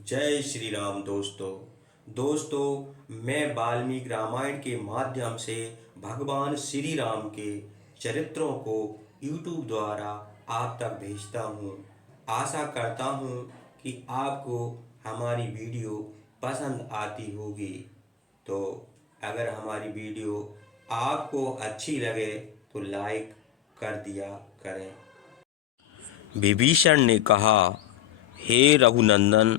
जय श्री राम दोस्तों मैं वाल्मीकि रामायण के माध्यम से भगवान श्री राम के चरित्रों को YouTube द्वारा आप तक भेजता हूँ। आशा करता हूँ कि आपको हमारी वीडियो पसंद आती होगी। तो अगर हमारी वीडियो आपको अच्छी लगे तो लाइक कर दिया करें। विभीषण ने कहा, हे रघुनंदन,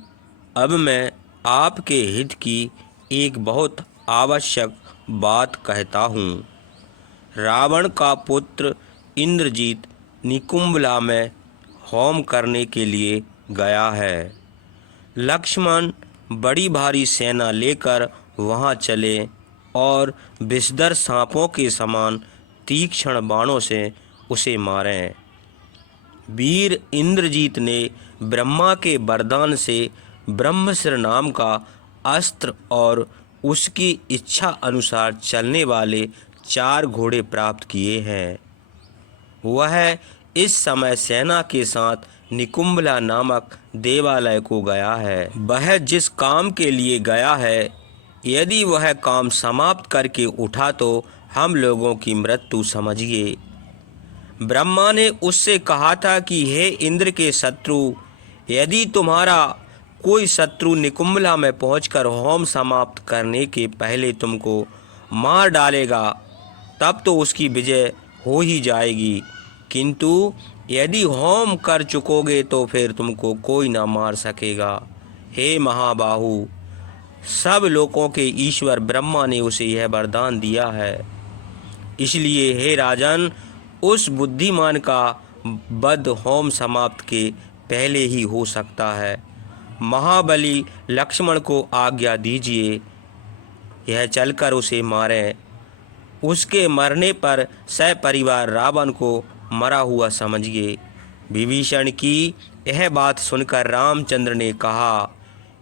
अब मैं आपके हित की एक बहुत आवश्यक बात कहता हूँ। रावण का पुत्र इंद्रजीत निकुंभला में होम करने के लिए गया है। लक्ष्मण बड़ी भारी सेना लेकर वहाँ चले और विषधर सांपों के समान तीक्ष्ण बाणों से उसे मारें। वीर इंद्रजीत ने ब्रह्मा के वरदान से ब्रह्मशिर नाम का अस्त्र और उसकी इच्छा अनुसार चलने वाले 4 घोड़े प्राप्त किए हैं। वह इस समय सेना के साथ निकुंभला नामक देवालय को गया है। वह जिस काम के लिए गया है, यदि वह काम समाप्त करके उठा तो हम लोगों की मृत्यु समझिए। ब्रह्मा ने उससे कहा था कि हे इंद्र के शत्रु, यदि तुम्हारा कोई शत्रु निकुंभला में पहुंचकर होम समाप्त करने के पहले तुमको मार डालेगा, तब तो उसकी विजय हो ही जाएगी, किंतु यदि होम कर चुकोगे तो फिर तुमको कोई ना मार सकेगा। हे महाबाहु, सब लोगों के ईश्वर ब्रह्मा ने उसे यह वरदान दिया है। इसलिए हे राजन, उस बुद्धिमान का वध होम समाप्त के पहले ही हो सकता है। महाबली लक्ष्मण को आज्ञा दीजिए, यह चलकर उसे मारें। उसके मरने पर सपरिवार रावण को मरा हुआ समझिए। विभीषण की यह बात सुनकर रामचंद्र ने कहा,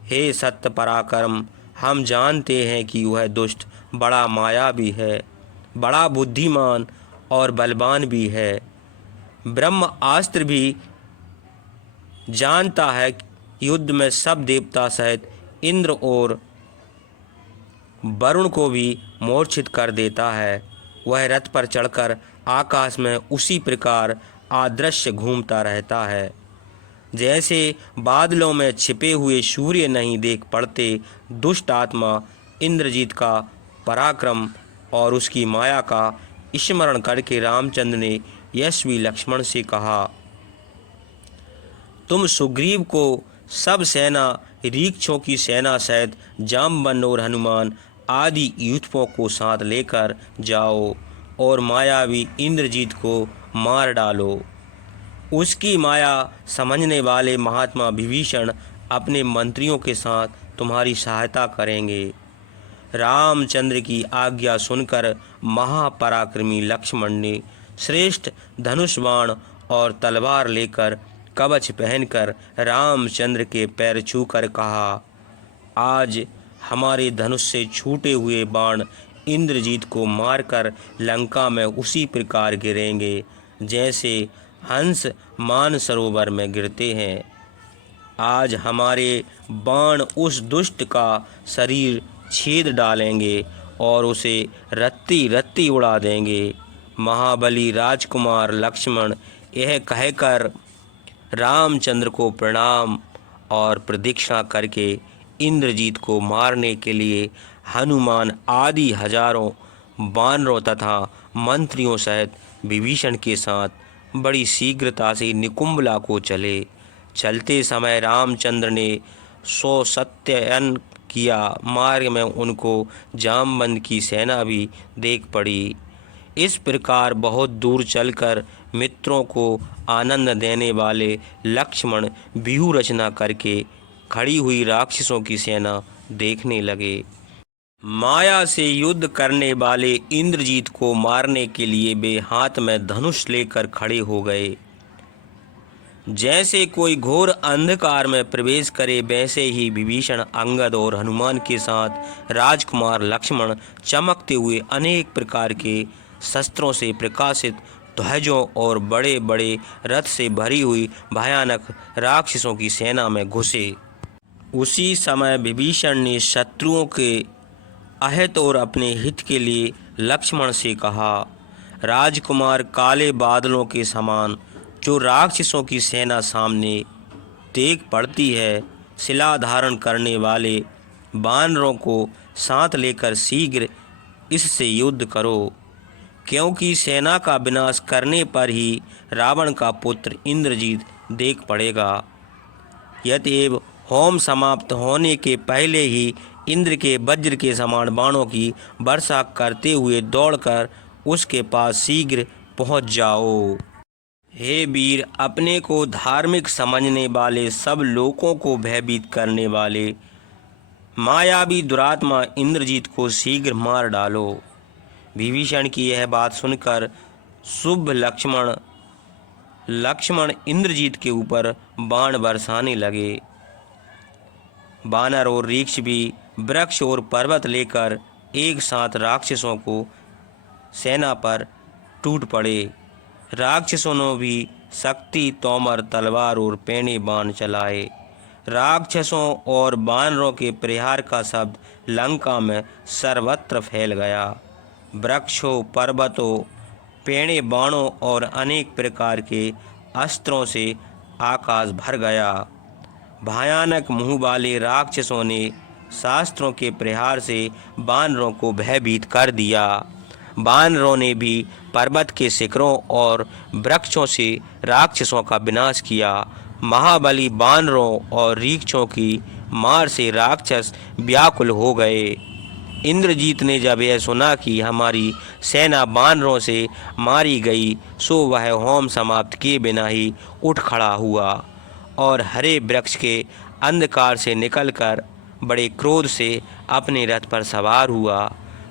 हे सत्य पराक्रम, हम जानते हैं कि वह दुष्ट बड़ा मायावी है, बड़ा बुद्धिमान और बलवान भी है। ब्रह्मास्त्र भी जानता है, युद्ध में सब देवता सहित इंद्र और वरुण को भी मूर्छित कर देता है। वह रथ पर चढ़कर आकाश में उसी प्रकार अदृश्य घूमता रहता है जैसे बादलों में छिपे हुए सूर्य नहीं देख पड़ते। दुष्ट आत्मा इंद्रजीत का पराक्रम और उसकी माया का स्मरण करके रामचंद्र ने यशस्वी लक्ष्मण से कहा, तुम सुग्रीव को सब सेना रीक्षों की सेना सहित जामवंत और हनुमान आदि यूथपों को साथ लेकर जाओ और मायावी इंद्रजीत को मार डालो। उसकी माया समझने वाले महात्मा विभीषण अपने मंत्रियों के साथ तुम्हारी सहायता करेंगे। रामचंद्र की आज्ञा सुनकर महापराक्रमी लक्ष्मण ने श्रेष्ठ धनुष बाण और तलवार लेकर कवच पहनकर रामचंद्र के पैर छूकर कहा, आज हमारे धनुष से छूटे हुए बाण इंद्रजीत को मारकर लंका में उसी प्रकार गिरेंगे जैसे हंस मानसरोवर में गिरते हैं। आज हमारे बाण उस दुष्ट का शरीर छेद डालेंगे और उसे रत्ती रत्ती उड़ा देंगे। महाबली राजकुमार लक्ष्मण यह कहकर रामचंद्र को प्रणाम और प्रदक्षिणा करके इंद्रजीत को मारने के लिए हनुमान आदि हजारों वानरों तथा मंत्रियों सहित विभीषण के साथ बड़ी शीघ्रता से निकुंभला को चले। चलते समय रामचंद्र ने सौसत्ययन किया। मार्ग में उनको जामवंत की सेना भी देख पड़ी। इस प्रकार बहुत दूर चलकर मित्रों को आनंद देने वाले लक्ष्मण व्यूह रचना करके खड़ी हुई राक्षसों की सेना देखने लगे। माया से युद्ध करने वाले इंद्रजीत को मारने के लिए वे हाथ में धनुष लेकर खड़े हो गए। जैसे कोई घोर अंधकार में प्रवेश करे, वैसे ही विभीषण, अंगद और हनुमान के साथ राजकुमार लक्ष्मण चमकते हुए अनेक प्रकार के शस्त्रों से प्रकाशित ध्वजों और बड़े बड़े रथ से भरी हुई भयानक राक्षसों की सेना में घुसे। उसी समय विभीषण ने शत्रुओं के अहित और अपने हित के लिए लक्ष्मण से कहा, राजकुमार, काले बादलों के समान जो राक्षसों की सेना सामने देख पड़ती है, शिला धारण करने वाले वानरों को साथ लेकर शीघ्र इससे युद्ध करो, क्योंकि सेना का विनाश करने पर ही रावण का पुत्र इंद्रजीत देख पड़ेगा। यद्यप होम समाप्त होने के पहले ही इंद्र के वज्र के समान बाणों की वर्षा करते हुए दौड़कर उसके पास शीघ्र पहुंच जाओ। हे वीर, अपने को धार्मिक समझने वाले सब लोगों को भयभीत करने वाले मायावी दुरात्मा इंद्रजीत को शीघ्र मार डालो। विभीषण की यह बात सुनकर शुभ लक्ष्मण इंद्रजीत के ऊपर बाण बरसाने लगे। वानर और रीछ भी वृक्ष और पर्वत लेकर एक साथ राक्षसों को सेना पर टूट पड़े। राक्षसों ने भी शक्ति तोमर तलवार और पैने बाण चलाए। राक्षसों और वानरों के प्रहार का शब्द लंका में सर्वत्र फैल गया। वृक्षों, पर्वतों, पैने बाणों और अनेक प्रकार के अस्त्रों से आकाश भर गया। भयानक मुंह वाले राक्षसों ने शास्त्रों के प्रहार से वानरों को भयभीत कर दिया। वानरों ने भी पर्वत के शिखरों और वृक्षों से राक्षसों का विनाश किया। महाबली वानरों और रीछों की मार से राक्षस व्याकुल हो गए। इंद्रजीत ने जब यह सुना कि हमारी सेना वानरों से मारी गई, सो वह होम समाप्त किए बिना ही उठ खड़ा हुआ और हरे वृक्ष के अंधकार से निकलकर बड़े क्रोध से अपने रथ पर सवार हुआ।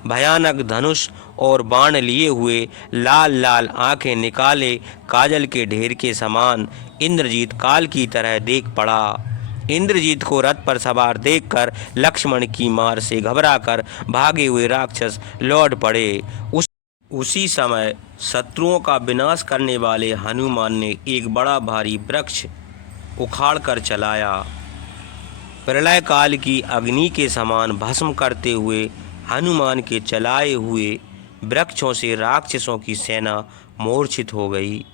भयानक धनुष और बाण लिए हुए, लाल लाल आंखें निकाले काजल के ढेर के समान इंद्रजीत काल की तरह देख पड़ा। इंद्रजीत को रथ पर सवार देखकर लक्ष्मण की मार से घबराकर भागे हुए राक्षस लौट पड़े। उसी समय शत्रुओं का विनाश करने वाले हनुमान ने एक बड़ा भारी वृक्ष उखाड़ कर चलाया। प्रलय काल की अग्नि के समान भस्म करते हुए हनुमान के चलाए हुए वृक्षों से राक्षसों की सेना मूर्छित हो गई।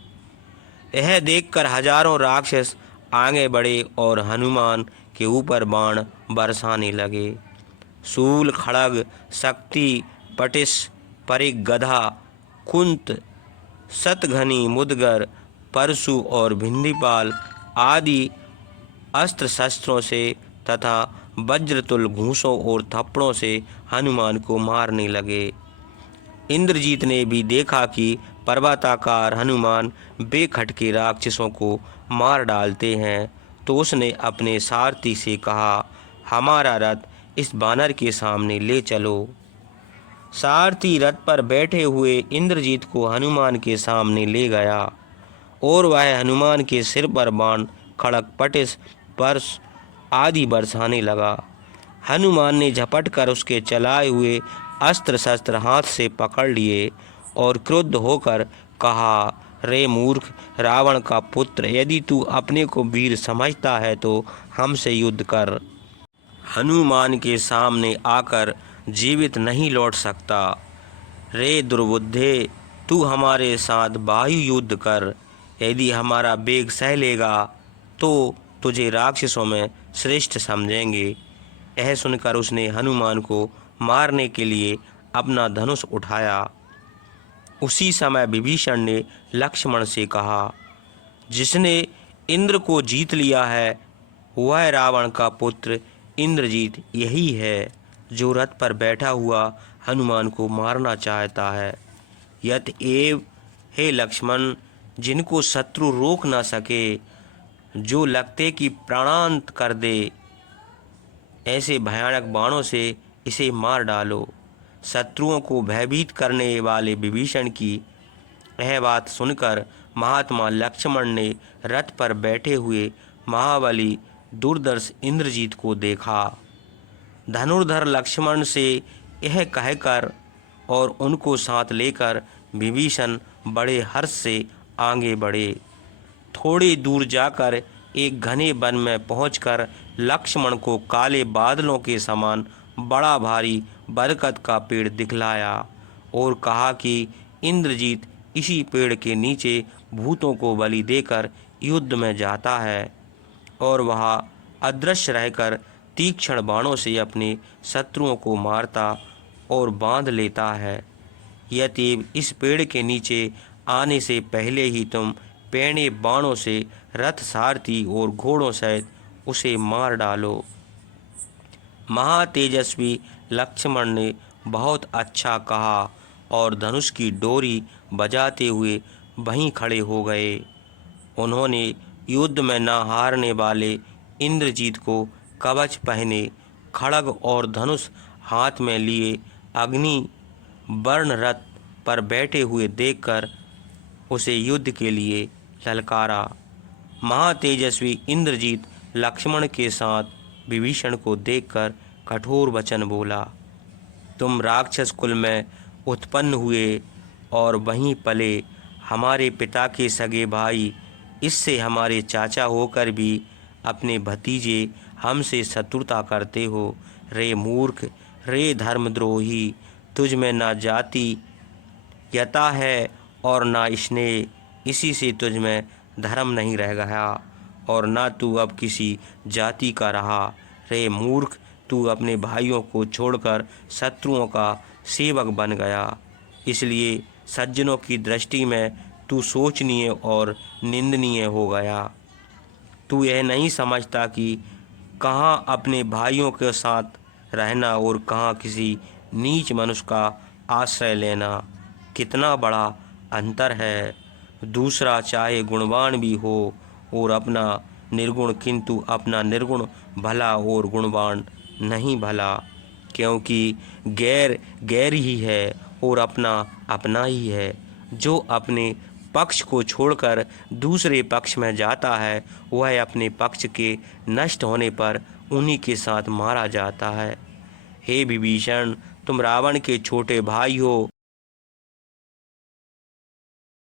यह देखकर हजारों राक्षस आगे बढ़े और हनुमान के ऊपर बाण बरसाने लगे। शूल, खड्ग, शक्ति, पटिश, परिग, गदा, कुंत, शतघनी, मुदगर, परशु और भिंदीपाल आदि अस्त्र शस्त्रों से तथा वज्रतुल घूंसों और थप्पड़ों से हनुमान को मारने लगे। इंद्रजीत ने भी देखा कि पर्वताकार हनुमान बेखटके राक्षसों को मार डालते हैं, तो उसने अपने सारथी से कहा, हमारा रथ इस बानर के सामने ले चलो। सारथी रथ पर बैठे हुए इंद्रजीत को हनुमान के सामने ले गया और वह हनुमान के सिर पर बाण, खड्ग, पटिश, परश आदि बरसाने लगा। हनुमान ने झपट कर उसके चलाए हुए अस्त्र शस्त्र हाथ से पकड़ लिए और क्रुद्ध होकर कहा, रे मूर्ख रावण का पुत्र, यदि तू अपने को वीर समझता है तो हमसे युद्ध कर। हनुमान के सामने आकर जीवित नहीं लौट सकता। रे दुर्बुद्धे, तू हमारे साथ वायु युद्ध कर। यदि हमारा वेग सह लेगा तो तुझे राक्षसों में श्रेष्ठ समझेंगे। यह सुनकर उसने हनुमान को मारने के लिए अपना धनुष उठाया। उसी समय विभीषण ने लक्ष्मण से कहा, जिसने इंद्र को जीत लिया है वह रावण का पुत्र इंद्रजीत यही है, जो रथ पर बैठा हुआ हनुमान को मारना चाहता है। यतएव हे लक्ष्मण, जिनको शत्रु रोक ना सके, जो लगते कि प्राणांत कर दे, ऐसे भयानक बाणों से इसे मार डालो। शत्रुओं को भयभीत करने वाले विभीषण की यह बात सुनकर महात्मा लक्ष्मण ने रथ पर बैठे हुए महाबली दुर्धर्ष इंद्रजीत को देखा। धनुर्धर लक्ष्मण से यह कहकर और उनको साथ लेकर विभीषण बड़े हर्ष से आगे बढ़े। थोड़ी दूर जाकर एक घने वन में पहुंचकर लक्ष्मण को काले बादलों के समान बड़ा भारी बरगद का पेड़ दिखलाया और कहा कि इंद्रजीत इसी पेड़ के नीचे भूतों को बलि देकर युद्ध में जाता है और वहाँ अदृश्य रहकर तीक्ष्ण बाणों से अपने शत्रुओं को मारता और बांध लेता है। यद्यपि इस पेड़ के नीचे आने से पहले ही तुम पैने बाणों से रथ सारथी और घोड़ों सहित उसे मार डालो। महातेजस्वी लक्ष्मण ने बहुत अच्छा कहा और धनुष की डोरी बजाते हुए वहीं खड़े हो गए। उन्होंने युद्ध में न हारने वाले इंद्रजीत को कवच पहने, खड्ग और धनुष हाथ में लिए अग्नि वर्ण रथ पर बैठे हुए देखकर उसे युद्ध के लिए ललकारा। महातेजस्वी इंद्रजीत लक्ष्मण के साथ विभीषण को देखकर कठोर वचन बोला, तुम राक्षस कुल में उत्पन्न हुए और वहीं पले, हमारे पिता के सगे भाई, इससे हमारे चाचा होकर भी अपने भतीजे हमसे शत्रुता करते हो। रे मूर्ख, रे धर्मद्रोही, तुझ में ना जाति यता है और ना स्नेह, इसी से तुझ में धर्म नहीं रह गया और ना तू अब किसी जाति का रहा। रे मूर्ख, तू अपने भाइयों को छोड़कर शत्रुओं का सेवक बन गया, इसलिए सज्जनों की दृष्टि में तू शोचनीय और निंदनीय हो गया। तू यह नहीं समझता कि कहाँ अपने भाइयों के साथ रहना और कहाँ किसी नीच मनुष्य का आश्रय लेना, कितना बड़ा अंतर है। दूसरा चाहे गुणवान भी हो और अपना निर्गुण, किंतु अपना निर्गुण भला और गुणवान नहीं भला, क्योंकि गैर गैर ही है और अपना अपना ही है। जो अपने पक्ष को छोड़कर दूसरे पक्ष में जाता है वह अपने पक्ष के नष्ट होने पर उन्हीं के साथ मारा जाता है। हे विभीषण, तुम रावण के छोटे भाई हो